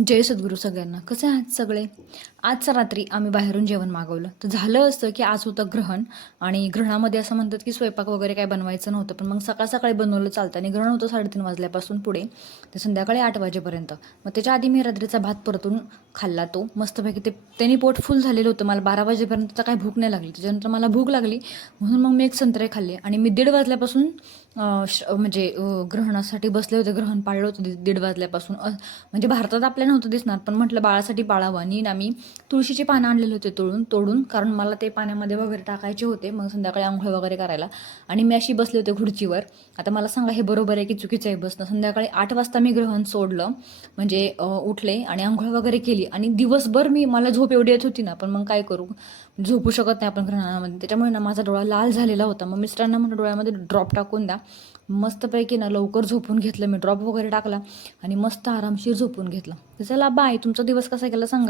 जय सद्गुरू सगळ्यांना. कसे आहात सगळे? आजच्या रात्री आम्ही बाहेरून जेवण मागवलं. तर झालं असतं की आज होतं ग्रहण आणि ग्रहणामध्ये असं म्हणतात की स्वयंपाक वगैरे काय बनवायचं नव्हतं. पण मग सकाळ-सकाळी बनवलं चालतं आणि ग्रहण होतं 3:30 वाजल्यापासून पुढे ते संध्याकाळी 8 वाजेपर्यंत. मग त्याच्या आधी मी रात्रीचा भात परतून खाल्ला तो मस्तपैकी. त्याने पोट फुल झालेलं होतं. मला 12 वाजेपर्यंत तर काही भूक नाही लागली. त्याच्यानंतर मला भूक लागली म्हणून मग मी एक संत्रे खाल्ले आणि मी 1:30 वाजल्यापासून म्हणजे ग्रहणासाठी बसले होते. ग्रहण पाळलं होतं 1:30 वाजल्यापासून. म्हणजे भारतात आपल्या नव्हतं दिसणार पण म्हटलं बाळासाठी पाळावं आणि आम्ही तुळशीची पानं आणलेले होते तोडून कारण मला ते पाण्यामध्ये वगैरे टाकायचे होते मग संध्याकाळी आंघोळ वगैरे करायला. आणि मी अशी बसले होते खुर्चीवर. आता मला सांगा हे बरोबर आहे की चुकीचं आहे बसणं? संध्याकाळी 8 वाजता मी ग्रहण सोडलं म्हणजे उठले आणि आंघोळ वगैरे केली आणि दिवसभर मला झोप एवढी येत होती ना, पण मग काय करू, झोपू शकत नाही आपण ग्रहणामध्ये. त्याच्यामुळे ना माझा डोळा लाल झालेला होता. मग मिस्टरांना म्हणून डोळ्यामध्ये ड्रॉप टाकून द्या. मस्तपैकी ना लवकर झोपून घेतलं मी, ड्रॉप वगैरे टाकला आणि मस्त आरामशीर झोपून घेतलं. तर चला बाय. तुमचा दिवस कसा गेला सांगा.